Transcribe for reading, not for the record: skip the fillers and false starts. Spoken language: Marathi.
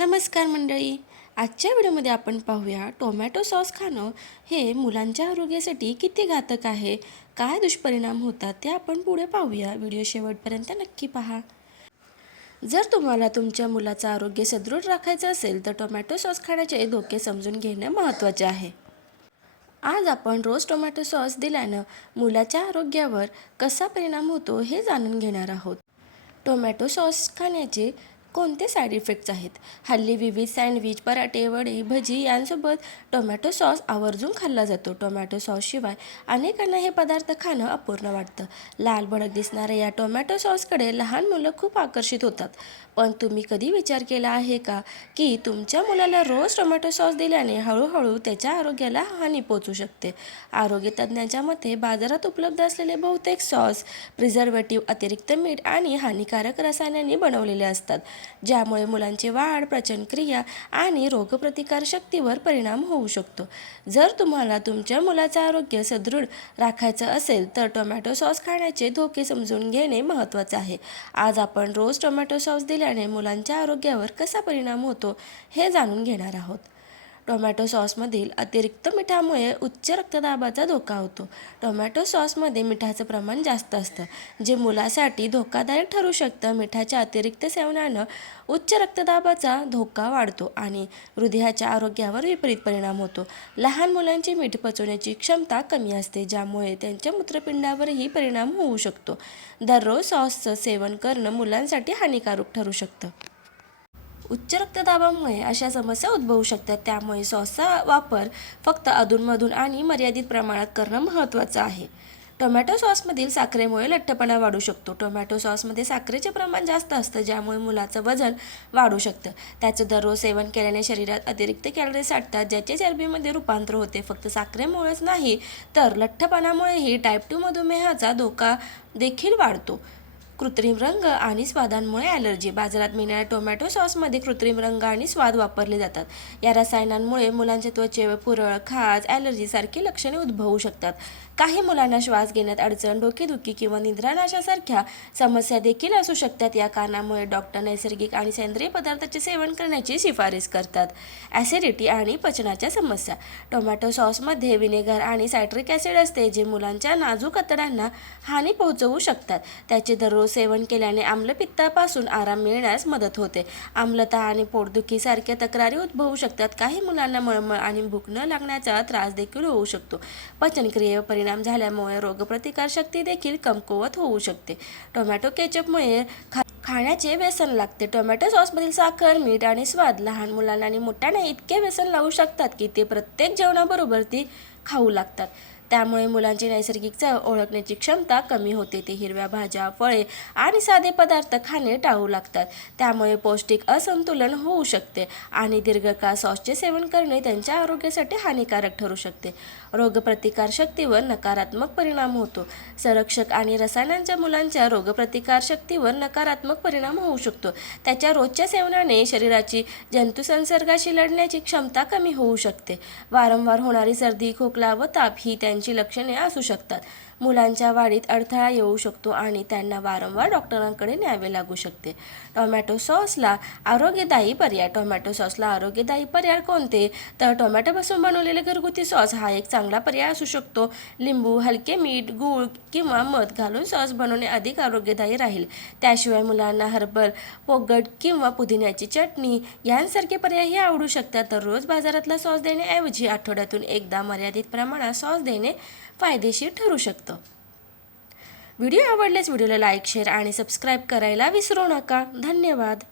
नमस्कार मंडळी. आजच्या व्हिडिओमध्ये आपण पाहूया टोमॅटो सॉस खाणं हे मुलांच्या आरोग्यासाठी किती घातक आहे, काय दुष्परिणाम होतात ते आपण पुढे पाहूया. व्हिडिओ शेवटपर्यंत नक्की पहा. जर तुम्हाला तुमच्या मुलाचं आरोग्य सदृढ राखायचं असेल तर टोमॅटो सॉस खाण्याचे धोके समजून घेणे महत्त्वाचे आहे. आज आपण रोज टोमॅटो सॉस दिल्यानं मुलाच्या आरोग्यावर कसा परिणाम होतो हे जाणून घेणार आहोत. टोमॅटो सॉस खाण्याचे कोणते साईड इफेक्ट्स आहेत? हल्ली विविध सँडविच, पराठे, वडी, भजी यांसोबत टोमॅटो सॉस आवर्जून खाल्ला जातो. टोमॅटो सॉसशिवाय अनेकांना हे पदार्थ खाणं अपूर्ण वाटतं. लाल भडक दिसणाऱ्या या टोमॅटो सॉसकडे लहान मुलं खूप आकर्षित होतात. पण तुम्ही कधी विचार केला आहे का की तुमच्या मुलाला रोज टोमॅटो सॉस दिल्याने हळूहळू त्याच्या आरोग्याला हानी पोहोचू शकते? आरोग्य तज्ज्ञांच्या मते बाजारात उपलब्ध असलेले बहुतेक सॉस प्रिझर्वेटिव्ह, अतिरिक्त मीठ आणि हानिकारक रसायनांनी बनवलेले असतात, ज्यामुळे मुलांची वाढ, पचनक्रिया आणि रोगप्रतिकारशक्तीवर परिणाम होऊ शकतो. जर तुम्हाला तुमच्या मुलाचं आरोग्य सदृढ राखायचं असेल तर टोमॅटो सॉस खाण्याचे धोके समजून घेणे महत्त्वाचे आहे. आज आपण रोज टोमॅटो सॉस दिल्याने मुलांच्या आरोग्यावर कसा परिणाम होतो हे जाणून घेणार आहोत. टोमॅटो सॉसमधील अतिरिक्त मिठामुळे उच्च रक्तदाबाचा धोका होतो. टोमॅटो सॉसमध्ये मिठाचं प्रमाण जास्त असतं, जे मुलासाठी धोकादायक ठरू शकतं. मिठाच्या अतिरिक्त सेवनानं उच्च रक्तदाबाचा धोका वाढतो आणि हृदयाच्या आरोग्यावर विपरीत परिणाम होतो. लहान मुलांची मीठ पचवण्याची क्षमता कमी असते, ज्यामुळे त्यांच्या मूत्रपिंडावरही परिणाम होऊ शकतो. दररोज सॉसचं सेवन करणं मुलांसाठी हानिकारक ठरू शकतं. उच्च रक्तदाबामुळे अशा समस्या उद्भवू शकतात, त्यामुळे सॉसचा वापर फक्त अधूनमधून आणि मर्यादित प्रमाणात करणं महत्त्वाचं आहे. टोमॅटो सॉसमधील साखरेमुळे लठ्ठपणा वाढू शकतो. टोमॅटो सॉसमध्ये साखरेचे प्रमाण जास्त असतं, ज्यामुळे मुलाचं वजन वाढू शकतं. त्याचं दररोज सेवन केल्याने शरीरात अतिरिक्त कॅलरीज साठतात, ज्याचे चरबीमध्ये रूपांतर होते. फक्त साखरेमुळेच नाही तर लठ्ठपणामुळेही टाईप 2 मधुमेहाचा धोका देखील वाढतो. कृत्रिम रंग आणि स्वादांमुळे ॲलर्जी. बाजारात मिळणाऱ्या टोमॅटो सॉसमध्ये कृत्रिम रंग आणि स्वाद वापरले जातात. या रसायनांमुळे मुलांच्या त्वचेवर पुरळ, खाज, ॲलर्जीसारखी लक्षणे उद्भवू शकतात. काही मुलांना श्वास घेण्यात अडचण, डोकेदुखी किंवा निद्रानाशासारख्या समस्या देखील असू शकतात. या कारणामुळे डॉक्टर नैसर्गिक आणि सेंद्रिय पदार्थाचे सेवन करण्याची शिफारस करतात. ॲसिडिटी आणि पचनाच्या समस्या. टोमॅटो सॉसमध्ये व्हिनेगर आणि सायट्रिक ॲसिड असते, जे मुलांच्या नाजूक आतड्यांना हानी पोहोचवू शकतात. त्याचे दररोज सेवन केल्याने आम्लपित्तापासून आराम मिळण्यास मदत होते. आम्लता आणि पोटदुखीसारख्या तक्रारी उद्भवू शकतात. काही मुलांना मळमळ आणि भूक न लागण्याचा त्रास देखील होऊ शकतो. पचनक्रियेवर परिणाम झाल्यामुळे रोगप्रतिकारशक्ती देखील कमकुवत होऊ शकते. टोमॅटो केचपमुळे खाण्याचे व्यसन लागते. टोमॅटो सॉसमधील साखर, मीठ आणि स्वाद लहान मुलांना आणि मोठ्यांना इतके व्यसन लावू शकतात की ते प्रत्येक जेवणाबरोबर ती खाऊ लागतात. त्यामुळे मुलांची नैसर्गिक चव ओळखण्याची क्षमता कमी होते. ते हिरव्या भाज्या, फळे आणि साधे पदार्थ खाणे टाळू लागतात. त्यामुळे पौष्टिक असंतुलन होऊ शकते आणि दीर्घकाळ सॉसचे सेवन करणे त्यांच्या आरोग्यासाठी हानिकारक ठरू शकते. रोगप्रतिकारशक्तीवर नकारात्मक परिणाम होतो. संरक्षक आणि रसायनांच्या मुलांच्या रोगप्रतिकारशक्तीवर नकारात्मक परिणाम होऊ शकतो. त्याच्या रोजच्या सेवनाने शरीराची जंतुसंसर्गाशी लढण्याची क्षमता कमी होऊ शकते. वारंवार होणारी सर्दी, खोकला व ताप ही त्यांची लक्षणे असू शकतात. मुलांच्या वाढीत अडथळा येऊ शकतो आणि त्यांना वारंवार डॉक्टरांकडे न्यावे लागू शकते. टोमॅटो सॉसला आरोग्यदायी पर्याय. टोमॅटो सॉसला आरोग्यदायी पर्याय कोणते? तर टोमॅटोपासून बनवलेले घरगुती सॉस हा एक चांगला पर्याय असू शकतो. लिंबू, हलके मीठ, गूळ किंवा मध घालून सॉस बनवणे अधिक आरोग्यदायी राहील. त्याशिवाय मुलांना हर्बल पोगट किंवा पुदिन्याची चटणी यांसारखे पर्यायही आवडू शकतात. तर रोज बाजारातला सॉस देण्याऐवजी आठवड्यातून एकदा मर्यादित प्रमाणात सॉस देणे फायदेशीर ठरू शकतं. व्हिडिओ आवडल्यास व्हिडिओला लाईक, शेअर आणि सबस्क्राईब करायला विसरू नका. धन्यवाद.